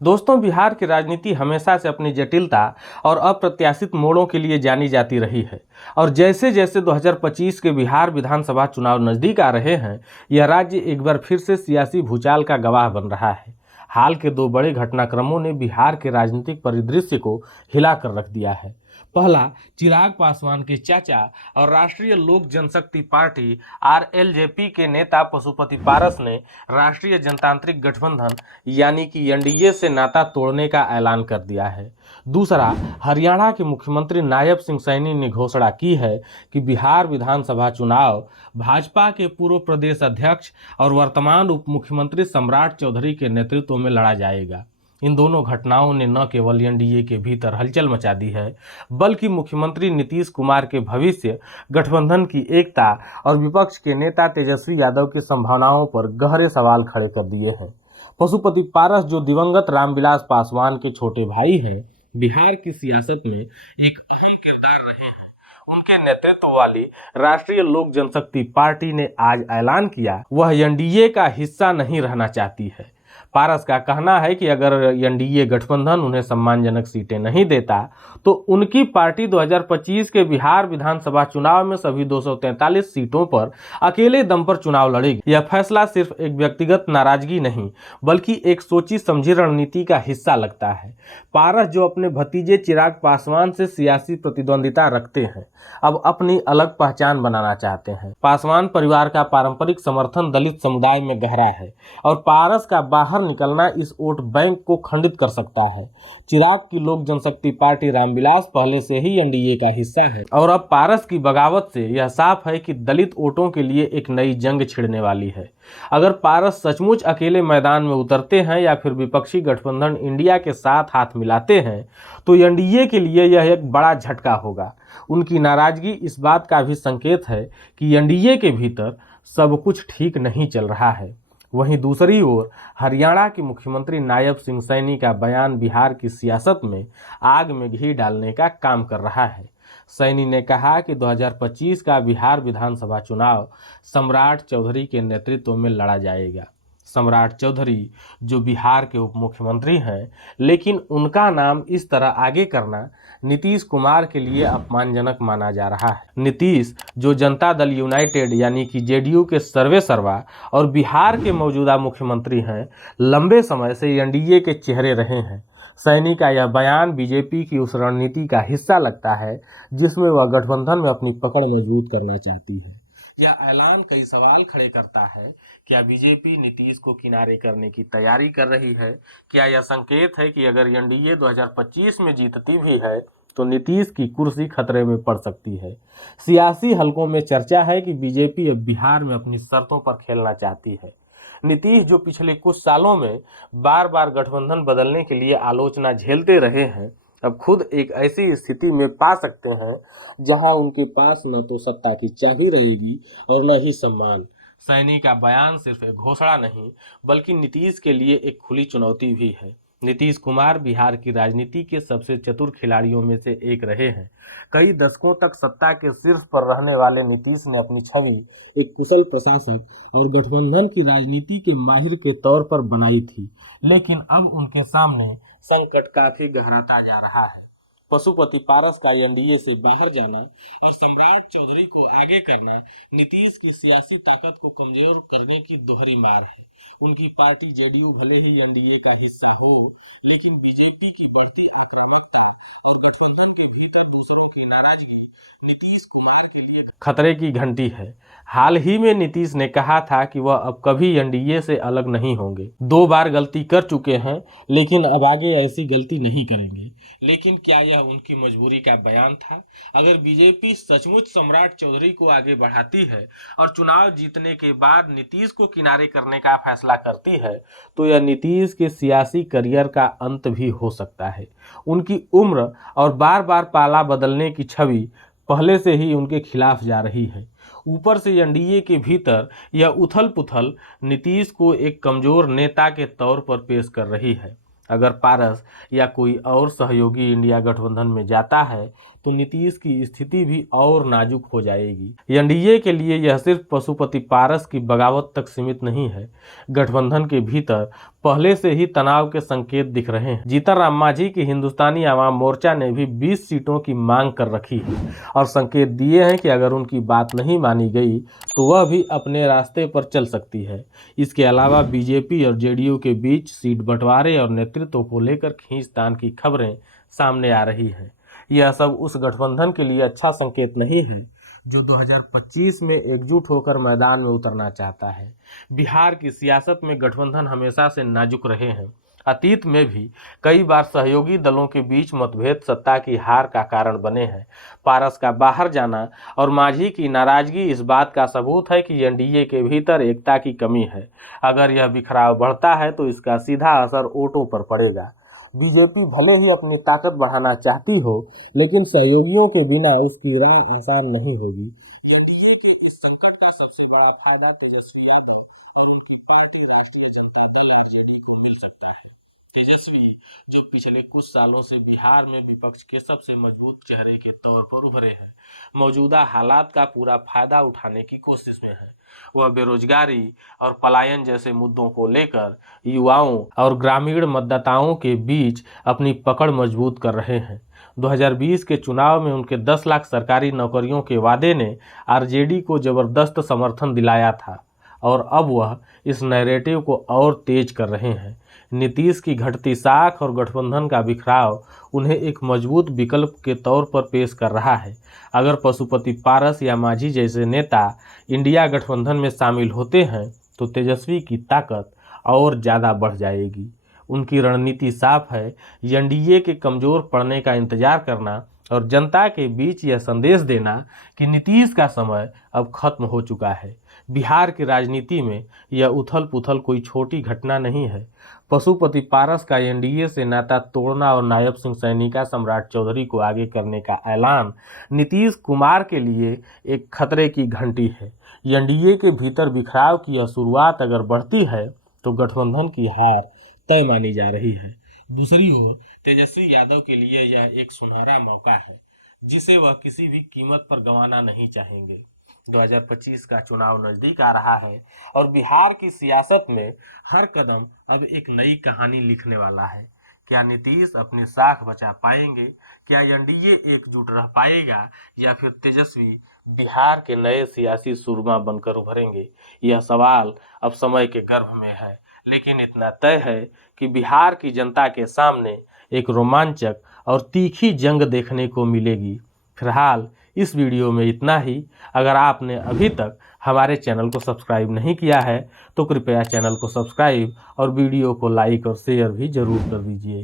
दोस्तों, बिहार की राजनीति हमेशा से अपनी जटिलता और अप्रत्याशित मोड़ों के लिए जानी जाती रही है। और जैसे जैसे 2025 के बिहार विधानसभा चुनाव नजदीक आ रहे हैं, यह राज्य एक बार फिर से सियासी भूचाल का गवाह बन रहा है। हाल के दो बड़े घटनाक्रमों ने बिहार के राजनीतिक परिदृश्य को हिलाकर रख दिया है। पहला, चिराग पासवान के चाचा और राष्ट्रीय लोक जनशक्ति पार्टी आरएलजेपी के नेता पशुपति पारस ने राष्ट्रीय जनतांत्रिक गठबंधन यानी कि एनडीए से नाता तोड़ने का ऐलान कर दिया है। दूसरा, हरियाणा के मुख्यमंत्री नायब सिंह सैनी ने घोषणा की है कि बिहार विधानसभा चुनाव भाजपा के पूर्व प्रदेश अध्यक्ष और वर्तमान उप मुख्यमंत्री सम्राट चौधरी के नेतृत्व में लड़ा जाएगा। इन दोनों घटनाओं ने न केवल एनडीए के भीतर हलचल मचा दी है, बल्कि मुख्यमंत्री नीतीश कुमार के भविष्य, गठबंधन की एकता और विपक्ष के नेता तेजस्वी यादव की संभावनाओं पर गहरे सवाल खड़े कर दिए हैं। पशुपति पारस, जो दिवंगत रामविलास पासवान के छोटे भाई हैं, बिहार की सियासत में एक अहम किरदार रहे हैं। उनके नेतृत्व वाली राष्ट्रीय लोक जनशक्ति पार्टी ने आज ऐलान किया वह एनडीए का हिस्सा नहीं रहना चाहती है। पारस का कहना है कि अगर एनडीए गठबंधन उन्हें सम्मानजनक सीटें नहीं देता तो उनकी पार्टी 2025 के बिहार विधानसभा चुनाव में सभी 243 सीटों पर अकेले दम पर चुनाव लड़ेगी। यह फैसला सिर्फ एक व्यक्तिगत नाराजगी नहीं, बल्कि एक सोची समझी रणनीति का हिस्सा लगता है। पारस, जो अपने भतीजे चिराग पासवान से सियासी प्रतिद्वंदिता रखते हैं, अब अपनी अलग पहचान बनाना चाहते हैं। पासवान परिवार का पारंपरिक समर्थन दलित समुदाय में गहरा है और पारस का बाहर निकलना इस वोट बैंक को खंडित कर सकता है। चिराग की लोक जनशक्ति पार्टी रामविलास पहले से ही एनडीए का हिस्सा है और अब पारस की बगावत से यह साफ है कि दलित वोटों के लिए एक नई जंग छिड़ने वाली है। अगर पारस सचमुच अकेले मैदान में उतरते हैं या फिर विपक्षी गठबंधन इंडिया के साथ हाथ मिलाते हैं तो एनडीए के लिए यह एक बड़ा झटका होगा। उनकी नाराजगी इस बात का भी संकेत है कि एनडीए के भीतर सब कुछ ठीक नहीं चल रहा है। वहीं दूसरी ओर हरियाणा के मुख्यमंत्री नायब सिंह सैनी का बयान बिहार की सियासत में आग में घी डालने का काम कर रहा है। सैनी ने कहा कि 2025 का बिहार विधानसभा चुनाव सम्राट चौधरी के नेतृत्व में लड़ा जाएगा। सम्राट चौधरी जो बिहार के उप मुख्यमंत्री हैं, लेकिन उनका नाम इस तरह आगे करना नीतीश कुमार के लिए अपमानजनक माना जा रहा है। नीतीश, जो जनता दल यूनाइटेड यानी कि जेडीयू के सर्वेसर्वा और बिहार के मौजूदा मुख्यमंत्री हैं, लंबे समय से एनडीए के चेहरे रहे हैं। सैनी का यह बयान बीजेपी की उस रणनीति का हिस्सा लगता है जिसमें वह गठबंधन में अपनी पकड़ मजबूत करना चाहती है। यह ऐलान कई सवाल खड़े करता है। क्या बीजेपी नीतीश को किनारे करने की तैयारी कर रही है? क्या यह संकेत है कि अगर एनडीए 2025 में जीतती भी है तो नीतीश की कुर्सी खतरे में पड़ सकती है? सियासी हलकों में चर्चा है कि बीजेपी अब बिहार में अपनी शर्तों पर खेलना चाहती है। नीतीश, जो पिछले कुछ सालों में बार बार गठबंधन बदलने के लिए आलोचना झेलते रहे हैं, अब खुद एक ऐसी स्थिति में पा सकते हैं जहां उनके पास न तो सत्ता की चाबी रहेगी और न ही सम्मान। सैनी का बयान सिर्फ एक घोषणा नहीं, बल्कि नीतीश के लिए एक खुली चुनौती भी है। नीतीश कुमार बिहार की राजनीति के सबसे चतुर खिलाड़ियों में से एक रहे हैं। कई दशकों तक सत्ता के शीर्ष पर रहने वाले नीतीश ने अपनी छवि एक कुशल प्रशासक और गठबंधन की राजनीति के माहिर के तौर पर बनाई थी, लेकिन अब उनके सामने संकट काफी गहराता जा रहा है। पशुपति पारस का एनडीए से बाहर जाना और सम्राट चौधरी को आगे करना नीतीश की सियासी ताकत को कमजोर करने की दोहरी मार है। उनकी पार्टी जेडीयू भले ही एनडीए का हिस्सा हो, लेकिन बीजेपी की बढ़ती अपारगता और गठबंधन के भीतर दूसरों की नाराजगी नीतीश कुमार के लिए खतरे की घंटी है। हाल ही में नीतीश ने कहा था कि वह अब कभी एनडीए से अलग नहीं होंगे। 2 बार गलती कर चुके हैं, लेकिन अब आगे ऐसी गलती नहीं करेंगे। लेकिन क्या यह उनकी मजबूरी का बयान था? अगर बीजेपी सचमुच सम्राट चौधरी को आगे बढ़ाती है और चुनाव जीतने के बाद नीतीश को किनारे करने का फैसला करती है, तो यह नीतीश के सियासी करियर का अंत भी हो सकता है। उनकी उम्र और बार बार पाला बदलने की छवि पहले से ही उनके खिलाफ जा रही है। ऊपर से एनडीए के भीतर यह उथल पुथल नीतीश को एक कमजोर नेता के तौर पर पेश कर रही है। अगर पारस या कोई और सहयोगी इंडिया गठबंधन में जाता है तो नीतीश की स्थिति भी और नाजुक हो जाएगी। एनडीए के लिए यह सिर्फ पशुपति पारस की बगावत तक सीमित नहीं है। गठबंधन के भीतर पहले से ही तनाव के संकेत दिख रहे हैं। जीतन राम मांझी की हिंदुस्तानी आवाम मोर्चा ने भी 20 सीटों की मांग कर रखी है और संकेत दिए हैं कि अगर उनकी बात नहीं मानी गई तो वह भी अपने रास्ते पर चल सकती है। इसके अलावा बीजेपी और जेडीयू के बीच सीट बंटवारे और नेतृत्व को लेकर खींचतान की खबरें सामने आ रही हैं। यह सब उस गठबंधन के लिए अच्छा संकेत नहीं है जो 2025 में एकजुट होकर मैदान में उतरना चाहता है। बिहार की सियासत में गठबंधन हमेशा से नाजुक रहे हैं। अतीत में भी कई बार सहयोगी दलों के बीच मतभेद सत्ता की हार का कारण बने हैं। पारस का बाहर जाना और मांझी की नाराजगी इस बात का सबूत है कि एनडीए के भीतर एकता की कमी है। अगर यह बिखराव बढ़ता है तो इसका सीधा असर वोटों पर पड़ेगा। बीजेपी भले ही अपनी ताकत बढ़ाना चाहती हो, लेकिन सहयोगियों के बिना उसकी राह आसान नहीं होगी। एनडीए के इस संकट का सबसे बड़ा फायदा तेजस्वी यादव और उनकी पार्टी राष्ट्रीय जनता दल आरजेडी को मिल सकता है। तेजस्वी, जो पिछले कुछ सालों से बिहार में विपक्ष के सबसे मजबूत चेहरे के तौर पर उभरे हैं, मौजूदा हालात का पूरा फायदा उठाने की कोशिश में है। वह बेरोजगारी और पलायन जैसे मुद्दों को लेकर युवाओं और ग्रामीण मतदाताओं के बीच अपनी पकड़ मजबूत कर रहे हैं। 2020 के चुनाव में उनके 10 लाख सरकारी नौकरियों के वादे ने आरजेडी को जबरदस्त समर्थन दिलाया था और अब वह इस नैरेटिव को और तेज कर रहे हैं। नीतीश की घटती साख और गठबंधन का बिखराव उन्हें एक मजबूत विकल्प के तौर पर पेश कर रहा है। अगर पशुपति पारस या मांझी जैसे नेता इंडिया गठबंधन में शामिल होते हैं तो तेजस्वी की ताकत और ज़्यादा बढ़ जाएगी। उनकी रणनीति साफ है, एनडीए के कमज़ोर पड़ने का इंतजार करना और जनता के बीच यह संदेश देना कि नीतीश का समय अब खत्म हो चुका है। बिहार की राजनीति में यह उथल पुथल कोई छोटी घटना नहीं है। पशुपति पारस का एनडीए से नाता तोड़ना और नायब सिंह सैनी का सम्राट चौधरी को आगे करने का ऐलान नीतीश कुमार के लिए एक खतरे की घंटी है। एनडीए के भीतर बिखराव की यह शुरुआत अगर बढ़ती है तो गठबंधन की हार तय मानी जा रही है। दूसरी ओर तेजस्वी यादव के लिए यह एक सुनहरा मौका है जिसे वह किसी भी कीमत पर गंवाना नहीं चाहेंगे। 2025 का चुनाव नजदीक आ रहा है और बिहार की सियासत में हर कदम अब एक नई कहानी लिखने वाला है। क्या नीतीश अपनी साख बचा पाएंगे? क्या एनडीए एकजुट रह पाएगा या फिर तेजस्वी बिहार के नए सियासी सुरमा बनकर उभरेंगे? यह सवाल अब समय के गर्भ में है, लेकिन इतना तय है कि बिहार की जनता के सामने एक रोमांचक और तीखी जंग देखने को मिलेगी। फिलहाल इस वीडियो में इतना ही। अगर आपने अभी तक हमारे चैनल को सब्सक्राइब नहीं किया है तो कृपया चैनल को सब्सक्राइब और वीडियो को लाइक और शेयर भी जरूर कर दीजिए।